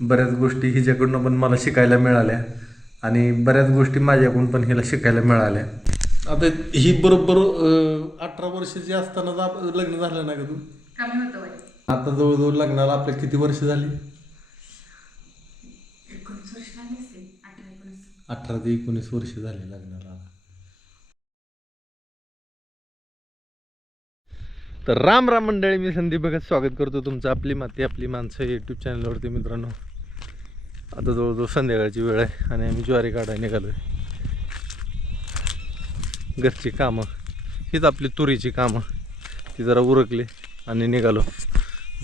बऱ्याच गोष्टी हिच्याकडून पण मला शिकायला मिळाल्या आणि बऱ्याच गोष्टी माझ्याकडून पण हिला शिकायला मिळाल्या. आता ही बरोबर 18 वर्षाची असताना लग्न झालं ना का तू? कमी होतं वय. आता जवळजवळ लग्नाला आपल्या किती वर्ष झाली? 19 वर्ष झाली असतील. 18-19. 18 ते 19 वर्ष झाली लग्नाला. तर राम राम मंडळी, मी संदीप भगत स्वागत करतो तुमचं आपली माती आपली माणसं यूट्यूब चॅनलवरती. मित्रांनो, आता जवळजवळ संध्याकाळची वेळ आहे आणि आम्ही ज्वारी काढायला निघालोय. घरची कामं हीच आपली तुरीची कामं, ती जरा उरकली आणि निघालो.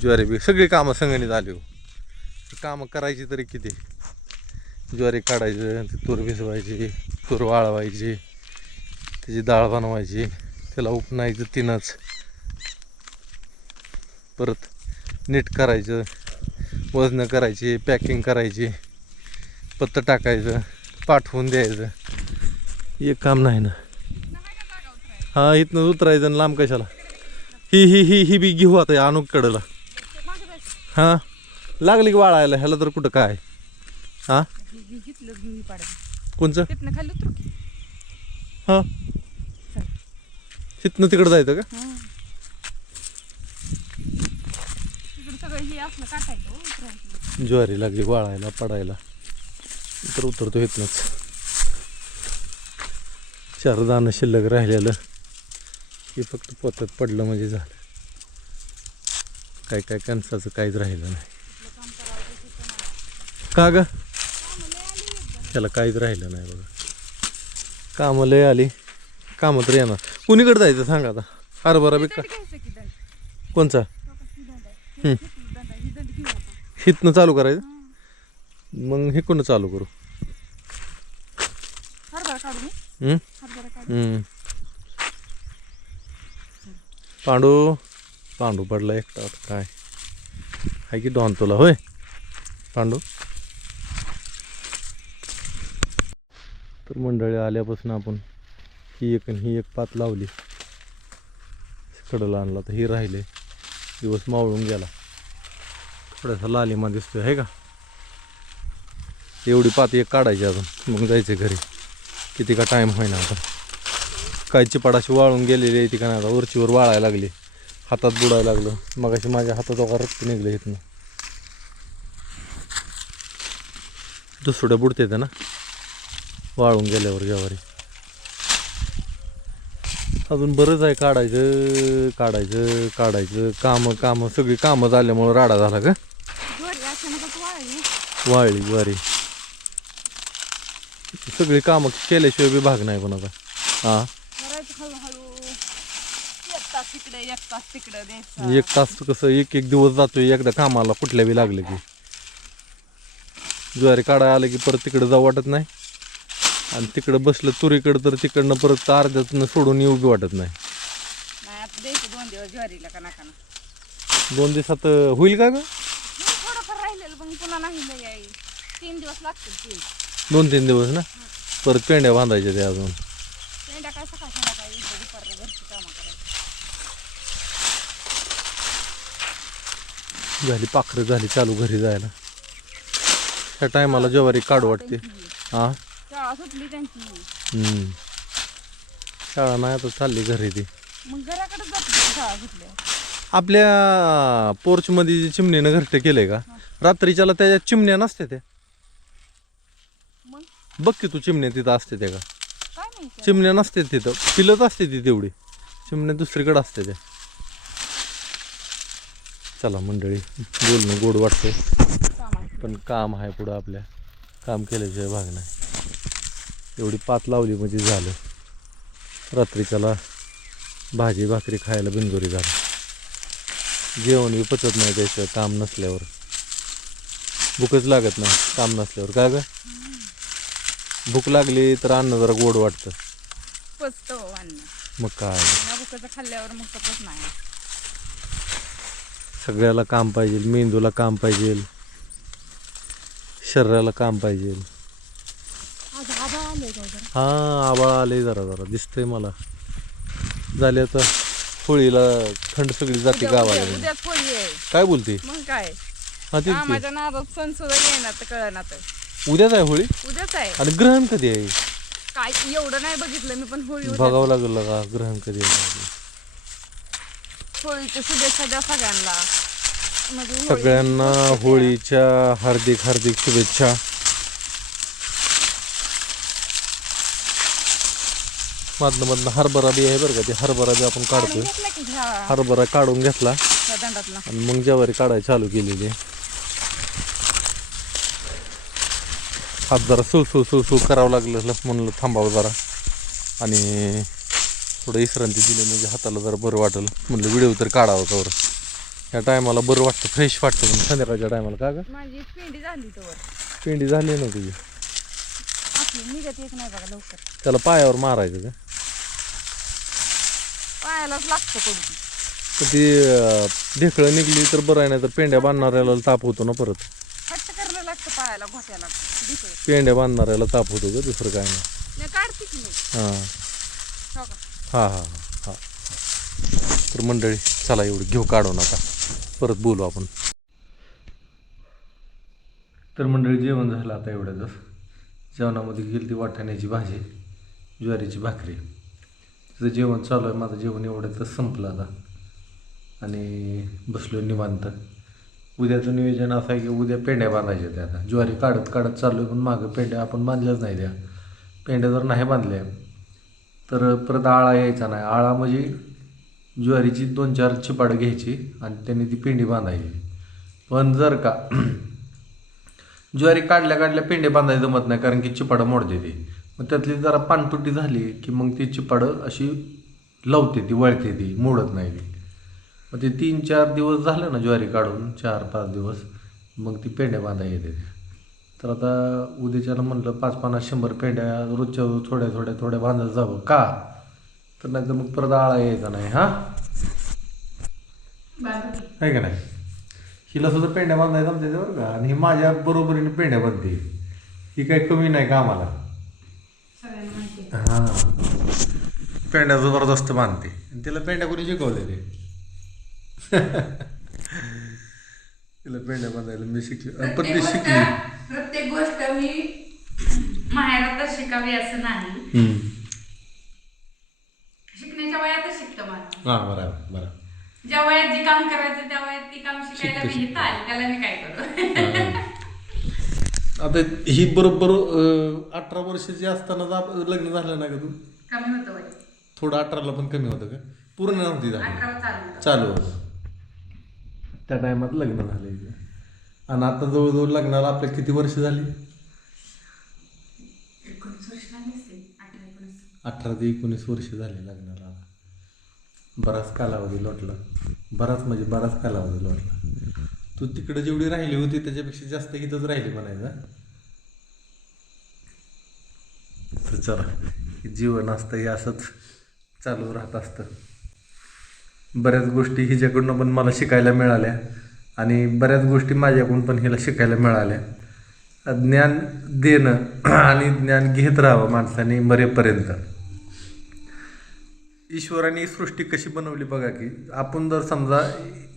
ज्वारी बी सगळी कामं संगणीत आली हो. कामं करायची तरी किती. ज्वारी काढायचं, ती तूर भिजवायची, तूर वाळवायची, त्याची डाळ बनवायची, त्याला उपनायचं तीनच, परत नीट करायचं, वजनं करायची, पॅकिंग करायची, पत्तं टाकायचं, पाठवून द्यायचं. एक काम नाही ना. हां, इथनं उतरायचं आणि लांब कशाला. ही बी घेऊ आता आणूक कडला. हां, लागली की वाळायला ह्याला तर कुठं काय. हां, कोणचं? हां, तिथनं तिकडं जायचं का? ज्वारी लागली वाळायला पडायला, तर उतरतो इथनंच. 4 दाणं शिल्लक राहिलेलं हे फक्त पोतात पडलं म्हणजे झालं. काय काय कणसाचं काहीच राहिलं नाही. का ग? त्याला काहीच राहिलं नाही बघा. कामं लय आली, कामं तर येणार. कुणीकडे जायचं सांगा आता? हरभरा बी का कोणचा? हितनं चालू करायचं. मग हे कोण चालू करू? पांडू पडला एकटा. आता काय आहे की डॉन तुला? होय पांडू. तर मंडळी, आल्यापासून आपण ही एक पात लावली, कडला आणला, तर ही राहिले. दिवस मावळून गेला. थोडासा लालिमा दिसतोय आहे का? एवढी पात एक काढायची अजून, मग जायचे घरी. किती का टाईम होईना आता. काय चिपाडाशी वाळून गेलेली आहे ती का नाही, आता वरचीवर वाळायला लागली, हातात बुडायला लागलं. मग अशी माझ्या हातात वगैरे रक्त निघलं इथनं. दुसऱ्या बुडते ना वाळून गेल्यावर ज्वारी. अजून बरंच आहे काढायचं. कामं सगळी कामं झाल्यामुळं राडा झाला का? वाळली ज्वारी. सगळी कामं केल्याशिवाय बी भाग नाही कोणाचा. हां, एक तास कसं एक दिवस जातोय एकदा कामाला कुठल्या बी लागलं की. ज्वारी काढायला आलं की परत तिकडं जाऊ वाटत नाही, आणि तिकडं बसलं तुरीकडं तर तिकडनं परत अर्ध्यातनं सोडून येऊ बी वाटत नाही. 2 दिवसात होईल का ग? 2-3 दिवस ना. परत पेंड्या बांधायच्या ते अजून. झाली पाखरं झाली चालू घरी जायला. त्या टायमाला ज्वारी काढू वाटते. हां, शाळा नाही आता, चालली घरी ती. आपल्या पोर्च मध्ये जे चिमणीनं घरटे केलंय का रात्रीच्याला, त्याच्या चिमण्या नसते त्या? बघ की तू, चिमण्या तिथं असते त्या का? चिमण्या नसते तिथं, पिलत असते ती तेवढी. चिमण्या दुसरीकडे असते त्या. चला मंडळी, बोलणं गोड वाटतंय, पण काम आहे पुढं आपल्या. काम केल्याशिवाय भाग नाही. एवढी पात लावली म्हणजे झालं. रात्रीच्याला भाजी भाकरी खायला बिंजोरी झालं. जेवण बी पचत नाही त्याशिवाय, काम नसल्यावर. भूकच लागत नाही काम नसल्यावर. काय ग? भूक लागली तर अन्न जरा गोड वाटतं. मग काय, खाल्ल्यावर मग पचत नाही. सगळ्याला काम पाहिजे. मेंदूला काम पाहिजे, शरीराला काम पाहिजे. हां, आबाळ आले जरा दिसतंय मला. झाले आता होळीला थंड सगळी जाते गावाला. काय बोलते? मग काय हा तेच की. माझ्या नादात सण सुद्धा येणार तर कळणार तर उद्याच आहे होळी उद्याच आहे. आणि ग्रहण कधी आहे काय एवढं नाही बघितलं मी पण होळी उद्या. बघावं लागेल का ग्रहण कधी आहे होळीच्या शुभेच्छा द्या सगळ्यांना. म्हणजे होळी सगळ्यांना होळीच्या हार्दिक हार्दिक शुभेच्छा. मधनं हरभरा बी आहे बरं का, ते हरभरा बी आपण काढून काढतोय. घेतला की ह्या हरभरा काढून घेतला ह्या दंडातला. आणि मग ज्वारी काढायला चालू केलेली. हात जरा सुळसुळ करावं लागलं म्हणलं थांबावं जरा आणि थोडं विश्रांती दिली म्हणजे हाताला जरा बरं वाटेल म्हणलं व्हिडिओ तर काढावं कवर. या टायमाला बरं वाटतं, फ्रेश वाटतं. पण संध्याकाळच्या टायमाला का ग माझी पेंडी झाली तर पेंडी झाली ना तुझी, आपली निघत येत नाही बघा लवकर. त्याला पायावर मारायचं का पायालाच लागतं कोणती. तर ती ढेकळं निघली तर बरं आहे, नाही तर पेंड्या बांधणाऱ्याला ताप होतो ना परत. हट्ट करणं लागतं पायाला घोट्याला दिसत. पेंड्या बांधणाऱ्याला ताप होतो का, दुसरं काय नाही. नाही काढते की मी. हां हो का? हां हां हां. तर मंडळी चला एवढं घेऊ काढून आता परत बोलू आपण. तर मंडळी जेवण झालं आता एवढ्याच. जेवणामध्ये गेली ती वाटाण्याची भाजी, ज्वारीची भाकरी. तिचं जेवण चालू आहे. माझं जेवण एवढ्यातच संपलं आता आणि बसलो निवांत. उद्याचं नियोजन असं आहे की उद्या पेंड्या बांधायच्या त्या. आता ज्वारी काढत काढत चाललो आहे, पण मागं पेंड्या आपण बांधल्याच नाही. त्या पेंड्या जर नाही बांधल्या तर परत आळा यायचा नाही. आळा म्हणजे ज्वारीची 2-4 चिपाडं घ्यायची आणि त्यांनी ती पेंडी बांधायची. पण जर का ज्वारी काढल्या पेंडे बांधायला जमत नाही, कारण की चिपाडं मोडते ती. मग त्यातली जरा पानतुटी झाली की मग ती चिपाडं अशी लावते, ती वळते, ती मोडत नाही ती. मग ते 3-4 दिवस झालं ना ज्वारी काढून, 4-5 दिवस, मग ती पेंड्या बांधायला येते. तर आता उद्याच्याला म्हटलं 50-50-100 पेंड्या रोजच्या रोज थोड्या बांधत जावं का, तर नाही तर मग परत आळा यायचा नाही. हां आहे का नाही. हिला सुद्धा पेंड्या बांधायला जमते बरं का, आणि ही माझ्या बरोबरीने पेंड्या बांधते. ही काही कमी नाही का आम्हाला. हां पेंड्या जबरदस्त बांधते. आणि तिला पेंड्या कोणी शिकवलेले तिला पेंड्या बांधायला मी शिकले, पण ती शिकली. प्रत्येक गोष्ट मी माहेरातच शिकावी असं नाही. शिकण्याच्या वयातच शिकतं मला. हां बरं. ज्या वयात जे काम करायचं त्या वयात ती काम शिकायला मी इथं आली, त्याला मी काय करू. आता ही बरोबर 18 वर्षाची असताना लग्न झालं ना का तू. कमी होतं वय थोडं 18ला पण कमी होतं का, पूर्ण नव्हती झाली. 18 चालू होतं त्या टायमात लग्न झालं इथे. आणि आता जवळजवळ लग्नाला आपल्या किती वर्ष झाली. 19 वर्ष झाली असतील. 18-19 18 ते 19 वर्ष झाली लग्नाला. बराच कालावधी लोटला. बराच कालावधी लोटला. तू तिकडे जेवढी राहिली होती त्याच्यापेक्षा जास्त इथंच राहिली म्हणायचं. तर चला जीवन असतं हे असंच चालू राहत असतं. बऱ्याच गोष्टी हिच्याकडून पण मला शिकायला मिळाल्या आणि बऱ्याच गोष्टी माझ्याकडून पण हिला शिकायला मिळाल्या. ज्ञान देणं आणि ज्ञान घेत राहावं माणसाने मरेपर्यंत. ईश्वराने सृष्टी कशी बनवली बघा की, आपण जर समजा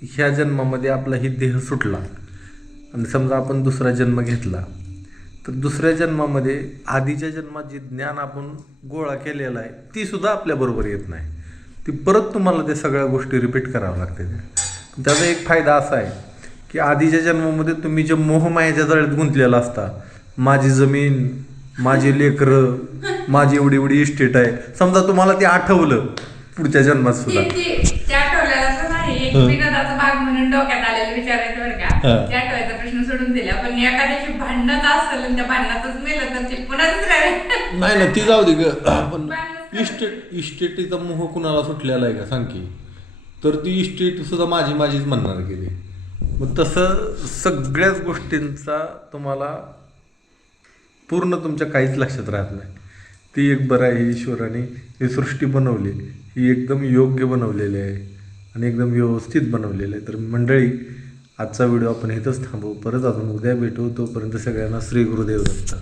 ह्या जन्मामध्ये आपला ही देह सुटला आणि समजा आपण दुसरा जन्म घेतला, तर दुसऱ्या जन्मामध्ये आधीच्या जन्मात जे ज्ञान आपण गोळा केलेलं आहे ती सुद्धा आपल्याबरोबर येत नाही. ती परत तुम्हाला त्या सगळ्या गोष्टी रिपीट कराव्या लागते. त्याचा एक फायदा असा आहे की आधीच्या जन्मामध्ये तुम्ही जे मोहमायाच्या जाळ्यात गुंतलेला असता, माझी जमीन, माझी लेकरं, माझी एवढी इस्टेट आहे, समजा तुम्हाला ते आठवलं पुढच्या जन्मात सुद्धा. त्या आठवल्याला तर नाही, एक विनोदाचा भाग म्हणून डोक्यात आलेलं विचारायचं बरं का. त्या आठवायचा प्रश्न सोडून दिला, पण एखाद्याची भांडणच असेल आणि त्या भांडणातच मेलं तर ते पुन्हाच राहील. नाही ना ती जाऊ दे ग. पण इस्टेटीचा मोह कुणाला सुटलेला आहे का सांग की. तर ती इस्टेट सुद्धा माझीच म्हणणार गेली. मग तसं सगळ्याच गोष्टींचा तुम्हाला पूर्ण तुमच्या काहीच लक्षात राहत नाही. ती एक बरं आहे, ईश्वराने ही सृष्टी बनवली, ही एकदम योग्य बनवलेली आहे आणि एकदम व्यवस्थित बनवलेलं आहे. तर मंडळी आजचा व्हिडिओ आपण इथंच थांबवू. परत अजून उद्या भेटू. तोपर्यंत सगळ्यांना श्री गुरुदेव दत्त.